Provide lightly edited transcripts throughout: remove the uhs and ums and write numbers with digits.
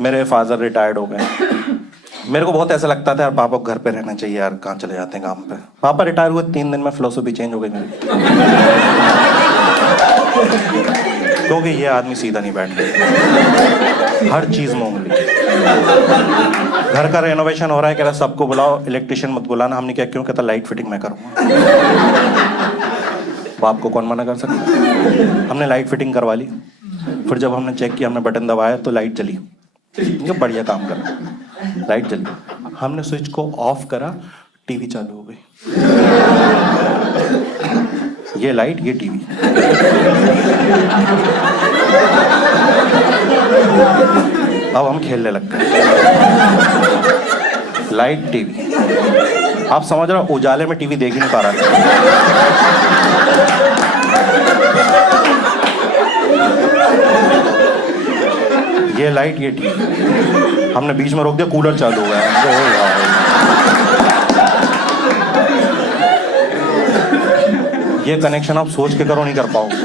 मेरे father retired हो गए। मेरे को बहुत ऐसा लगता था यार पापा को घर पे रहना चाहिए यार, कहाँ चले जाते हैं काम पे। पापा रिटायर हुए 3 दिन में फिलोसफी चेंज हो गई मेरी। क्योंकि ये आदमी सीधा नहीं बैठता, हर चीज में उंगली। घर का रेनोवेशन हो रहा है, कह रहा सबको बुलाओ, इलेक्ट्रिशियन मत बुलाना। हमने क्या, क्यों? कहता लाइट फिटिंग मैं करूंगा। बाप को कौन मना कर सकता। हमने लाइट फिटिंग करवा ली। फिर जब हमने चेक किया, हमने बटन दबाया तो लाइट जली। ये बढ़िया काम कर, लाइट जली। हमने स्विच को ऑफ करा, टीवी चालू हो गई। ये लाइट, ये टीवी। अब हम खेलने लग गए। Light, TV. आप समझ रहे हो, उजाले में टीवी देख ही नहीं पा रहा। ये लाइट, ये टीवी। हमने बीच में रोक दिया, कूलर चालू हो गया। ये कनेक्शन आप सोच के करो, नहीं कर पाओगे।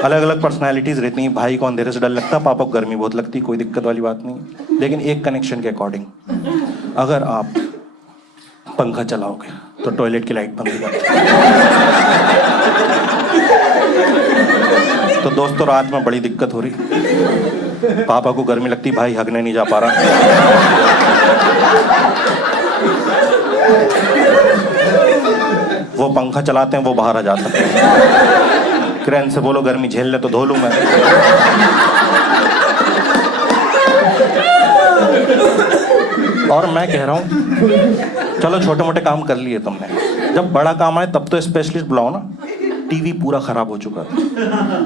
अलग अलग पर्सनालिटीज रहती हैं। भाई को अंधेरे से डर लगता है, पापा को गर्मी बहुत लगती, कोई दिक्कत वाली बात नहीं। लेकिन एक कनेक्शन के अकॉर्डिंग, अगर आप पंखा चलाओगे तो टॉयलेट की लाइट बंद हो जाती है। तो दोस्तों, रात में बड़ी दिक्कत हो रही, पापा को गर्मी लगती, भाई हगने नहीं जा पा रहा। वो पंखा चलाते हैं, वो बाहर आ जाता है। क्रेन से बोलो गर्मी झेल ले तो धो लूं मैं। और मैं कह रहा हूं, चलो छोटे मोटे काम कर लिए तुमने, जब बड़ा काम आए तब तो स्पेशलिस्ट बुलाओ ना। टीवी पूरा खराब हो चुका था,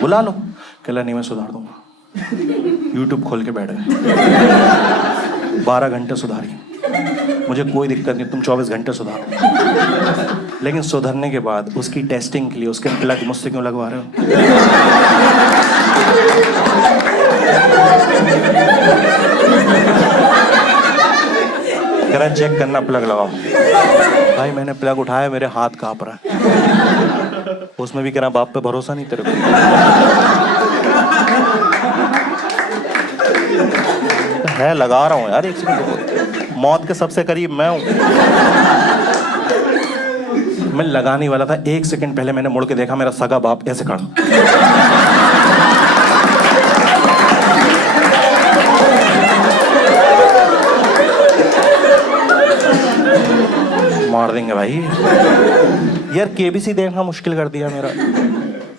बुला लो। कहला नहीं, मैं सुधार दूंगा। यूट्यूब खोल के बैठ गए, 12 घंटे सुधारी। मुझे कोई दिक्कत नहीं, तुम 24 घंटे सुधारो। लेकिन सुधरने के बाद उसकी टेस्टिंग के लिए उसके प्लग मुझसे क्यों लगवा रहे हो? कह रहा चेक करना, प्लग लगाओ। भाई मैंने प्लग उठाया, मेरे हाथ कांप रहा है। उसमें भी कह रहा बाप पे भरोसा नहीं तेरे को। है, लगा रहा हूँ यार, एक सेकंड। मौत के सबसे करीब मैं हूँ। मैं लगाने वाला था, 1 सेकंड पहले मैंने मुड़ के देखा, मेरा सगा बाप ऐसे खड़ा। मार देंगे भाई। यार केबीसी देखना मुश्किल कर दिया मेरा।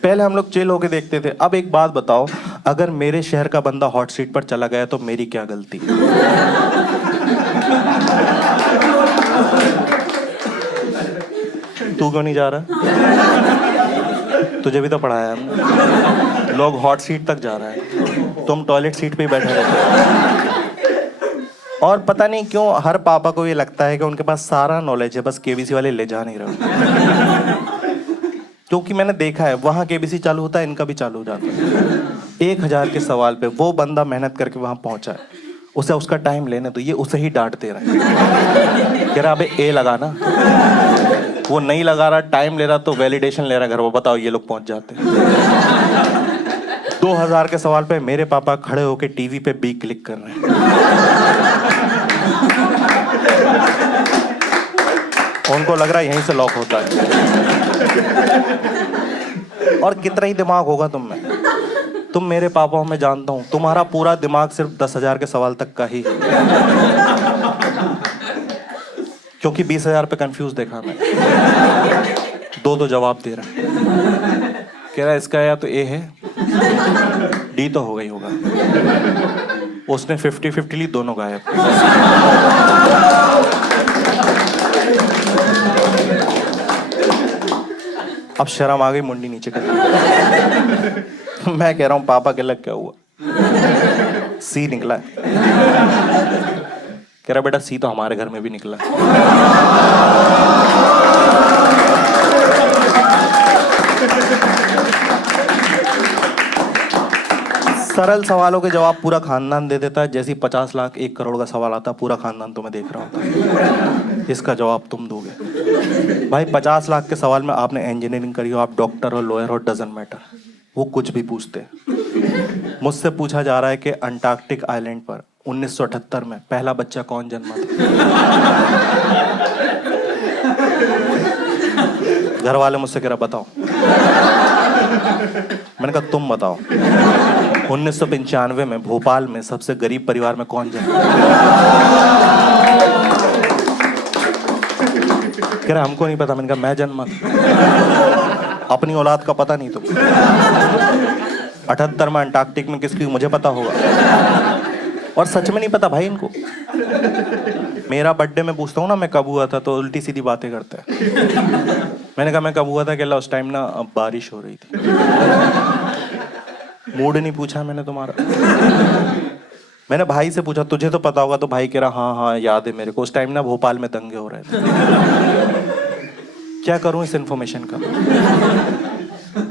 पहले हम लोग चिल होके देखते थे। अब एक बात बताओ, अगर मेरे शहर का बंदा हॉट सीट पर चला गया तो मेरी क्या गलती? तू क्यों नहीं जा रहा? तुझे भी तो पढ़ाया हमने। लोग हॉट सीट तक जा रहा है, तुम टॉयलेट सीट पे ही बैठे रहते। और पता नहीं क्यों हर पापा को ये लगता है कि उनके पास सारा नॉलेज है, बस केबीसी वाले ले जा नहीं रहे। क्योंकि मैंने देखा है, वहां केबीसी चालू होता है, इनका भी चालू हो जाता है। 1000 के सवाल पे वो बंदा मेहनत करके वहां पहुंचा है, उसे उसका टाइम लेने तो ये उसे ही डांट दे रहा है। कह रहा अबे ए लगाना, वो नहीं लगा रहा, टाइम ले रहा, तो वैलिडेशन ले रहा घर वो। बताओ, ये लोग पहुंच जाते हैं। 2000 के सवाल पे मेरे पापा खड़े होके टीवी पे बी क्लिक कर रहे हैं। उनको लग रहा है यहीं से लॉक होता है। और कितना ही दिमाग होगा तुम में। तुम मेरे पापा हो, मैं जानता हूं, तुम्हारा पूरा दिमाग सिर्फ 10,000 के सवाल तक का ही है। क्योंकि 20,000 पे कंफ्यूज देखा मैं। 2 जवाब दे रहा है। कह रहा है इसका या तो ए है, डी तो हो गई होगा। उसने 50-50 ली, दोनों गायब। अब शर्म आ गई, मुंडी नीचे कर। मैं कह रहा हूं पापा के लग क्या हुआ? सी निकला है। कह रहा बेटा सी तो हमारे घर में भी निकला। सरल सवालों के जवाब पूरा खानदान दे देता है। जैसे 50 लाख 1 करोड़ का सवाल आता, पूरा खानदान तुम्हें देख रहा होता है, इसका जवाब तुम दोगे। भाई 50 लाख के सवाल में आपने इंजीनियरिंग करी हो, आप डॉक्टर हो, लॉयर हो, डजंट मैटर, वो कुछ भी पूछते हैं। मुझसे पूछा जा रहा है कि अंटार्कटिक आइलैंड पर 1978 में पहला बच्चा कौन जन्मा था। घर वाले मुझसे कह रहा बताओ। मैंने कहा तुम बताओ 1995 में भोपाल में सबसे गरीब परिवार में कौन जन्मा। कह रहा हमको नहीं पता। मैंने कहा मैं जन्मा था। अपनी औलाद का पता नहीं तुम। 78 में अंटार्कटिक में किसकी मुझे पता होगा। और सच में नहीं पता भाई इनको। मेरा बर्थडे में पूछता हूँ ना मैं कब हुआ था तो उल्टी सीधी बातें करता है। मैंने कहा मैं कब हुआ था कि अल्लाह उस टाइम ना बारिश हो रही थी। मूड नहीं पूछा मैंने तुम्हारा। मैंने भाई से पूछा तुझे तो पता होगा तो भाई कह रहा हाँ हाँ याद है मेरे को। उस टाइम ना भोपाल में दंगे हो रहे थे। क्या करूं इस इंफॉर्मेशन का।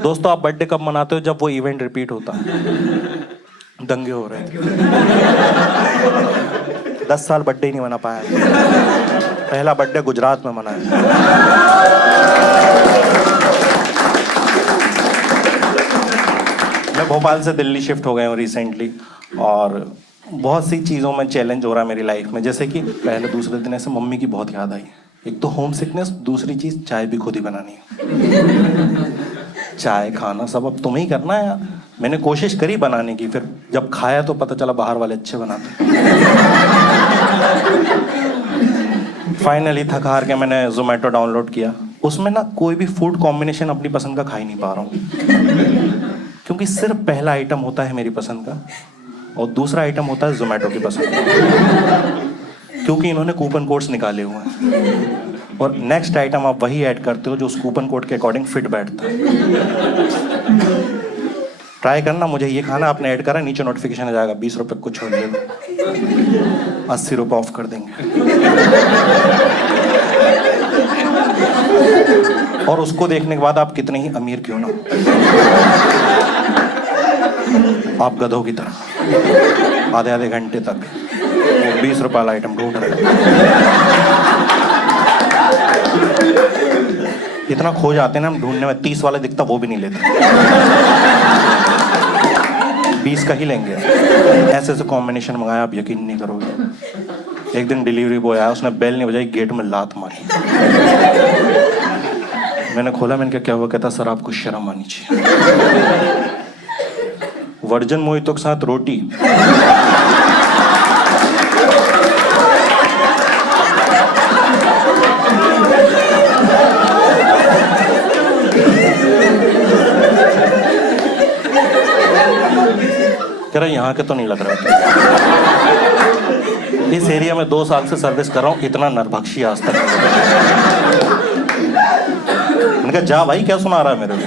दोस्तों आप बर्थडे कब मनाते हो जब वो इवेंट रिपीट होता। दंगे हो रहे थे। 10 साल बर्थडे ही नहीं मना पाया। पहला बर्थडे गुजरात में मनाया। मैं भोपाल से दिल्ली शिफ्ट हो गया हूँ रिसेंटली और बहुत सी चीज़ों में चैलेंज हो रहा है मेरी लाइफ में। जैसे कि पहले दूसरे दिन ऐसे मम्मी की बहुत याद आई। एक तो होम सिकनेस, दूसरी चीज़ चाय भी खुद ही बनानी है। चाय खाना सब अब तुम्हें ही करना है यार। मैंने कोशिश करी बनाने की, फिर जब खाया तो पता चला बाहर वाले अच्छे बनाते। फाइनली थक हार के मैंने जोमेटो डाउनलोड किया। उसमें ना कोई भी फूड कॉम्बिनेशन अपनी पसंद का खा ही नहीं पा रहा हूँ, क्योंकि सिर्फ पहला आइटम होता है मेरी पसंद का और दूसरा आइटम होता है जोमेटो की पसंद का, क्योंकि इन्होंने कूपन कोड्स निकाले हुए हैं। और नेक्स्ट आइटम आप वही ऐड करते हो जो उस कूपन कोड के अकॉर्डिंग फिट बैठता है। ट्राई करना, मुझे ये खाना आपने ऐड करा, नीचे नोटिफिकेशन आ जाएगा 20 रुपये कुछ छोड़ देगा, 80 रुपये ऑफ कर देंगे। और उसको देखने के बाद आप कितने ही अमीर क्यों ना, आप गधों की तरह आधे आधे घंटे तक वो 20 रुपये वाला आइटम ढूंढ रहे हैं। इतना खो जाते हैं ना हम ढूंढने में, 30 वाला दिखता वो भी नहीं लेते, 20 का ही लेंगे। ऐसे ऐसे कॉम्बिनेशन मंगाया आप यकीन नहीं करोगे। एक दिन डिलीवरी बॉय आया, उसने बेल नहीं बजाई, गेट में लात मारी। मैंने खोला, मैंने क्या हुआ? कहता सर आपको शर्म आनी चाहिए, वर्जन मोहितो के साथ रोटी। कह रहा यहाँ के तो नहीं लग रहा था। इस एरिया में 2 साल से सर्विस कर रहा हूँ, इतना नरभक्षी आज तक। मैंने कहा जा भाई क्या सुना रहा है मेरे को?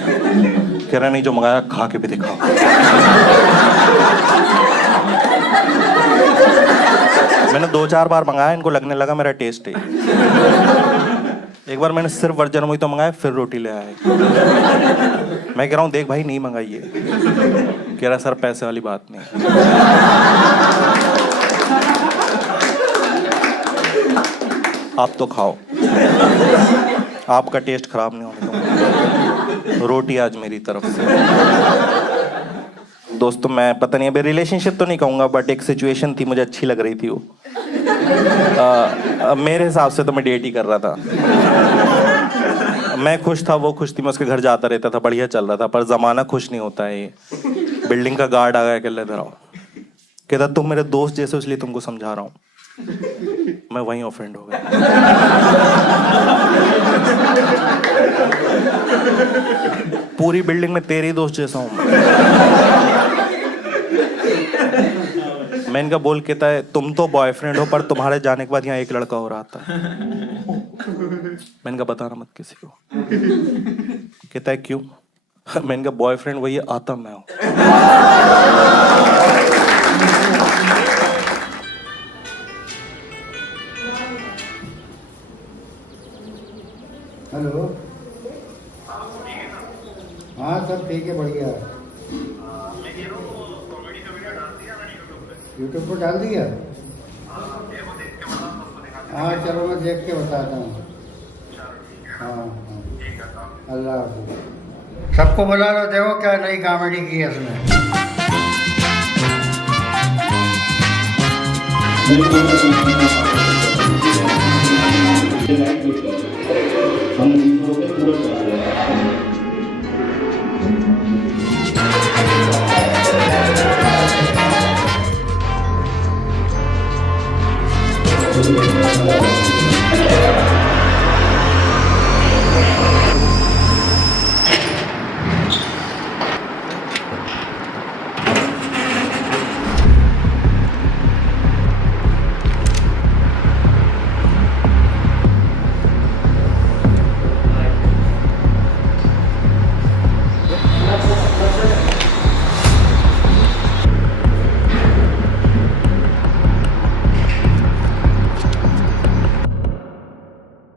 कह रहा नहीं जो मंगाया खा के भी दिखाओ। मैंने 2-4 बार मंगाया, इनको लगने लगा मेरा टेस्ट है। एक बार मैंने सिर्फ वर्जन मोहितो मंगाया, फिर रोटी ले आए। मैं कह रहा हूँ देख भाई नहीं मंगाइए। कह रहा सर पैसे वाली बात नहीं। आप तो खाओ, आपका टेस्ट खराब नहीं होने दूंगा। रोटी आज मेरी तरफ से। दोस्तों मैं पता नहीं अभी रिलेशनशिप तो नहीं कहूँगा, बट एक सिचुएशन थी, मुझे अच्छी लग रही थी वो। मेरे हिसाब से तो मैं डेट ही कर रहा था। मैं खुश था, वो खुश थी, मैं उसके घर जाता रहता था, बढ़िया चल रहा था। पर जमाना खुश नहीं होता है। ये बिल्डिंग का गार्ड आ गया, कह ले रहा हूँ, कहता तुम मेरे दोस्त जैसे इसलिए तुमको समझा रहा हूँ। मैं वहीं ऑफेंड हो गया। पूरी बिल्डिंग में तेरे ही दोस्त जैसा हूँ मैं। इनका बोल कहता है तुम तो बॉयफ्रेंड हो, पर तुम्हारे जाने के बाद यहाँ एक लड़का और आता है। मैंने कहा बताना मत किसी को। कहता है क्यों? मैंने कहा बॉयफ्रेंड वही आता मैं हूँ। हेलो, हाँ सब ठीक है, बढ़िया। यूट्यूब पर डाल दिया? हाँ चलो मैं देख के बताता हूँ। हाँ हाँ, अल्लाह हाफ़िज़। सबको बुला लो, देखो क्या नई कॉमेडी की है इसमें। तो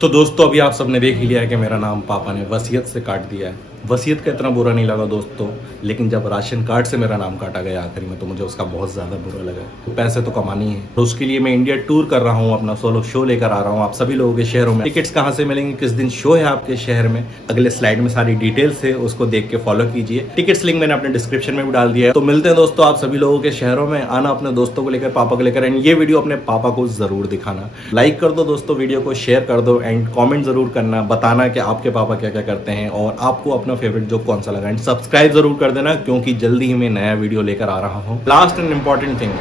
दोस्तों अभी आप सबने देख ही लिया है कि मेरा नाम पापा ने वसीयत से काट दिया है। वसीयत का इतना बुरा नहीं लगा दोस्तों, लेकिन जब राशन कार्ड से मेरा नाम काटा गया आखिरी में तो मुझे उसका बहुत ज़्यादा बुरा लगा। तो पैसे तो कमानी है, तो उसके लिए मैं इंडिया टूर कर रहा हूँ, अपना सोलो शो लेकर आ रहा हूँ आप सभी लोगों के शहरों में। टिकट्स कहाँ से मिलेंगे, किस दिन शो है आपके शहर में, अगले स्लाइड में सारी डिटेल्स है, उसको देख के फॉलो कीजिए। टिकट्स लिंक मैंने अपने डिस्क्रिप्शन में भी डाल दिया है। तो मिलते हैं दोस्तों आप सभी लोगों के शहरों में, आना अपने दोस्तों को लेकर, पापा को लेकर, एंड ये वीडियो अपने पापा को जरूर दिखाना। लाइक कर दो दोस्तों वीडियो को, शेयर कर दो एंड कॉमेंट जरूर करना, बताना कि आपके पापा क्या क्या करते हैं और आपको अपना फेवरेट जोक कौन सा लगा, एंड सब्सक्राइब जरूर कर देना क्योंकि जल्दी ही मैं नया वीडियो लेकर आ रहा हूँ। लास्ट एंड इंपॉर्टेंट थिंग,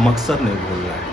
मकसद नहीं भूलना है।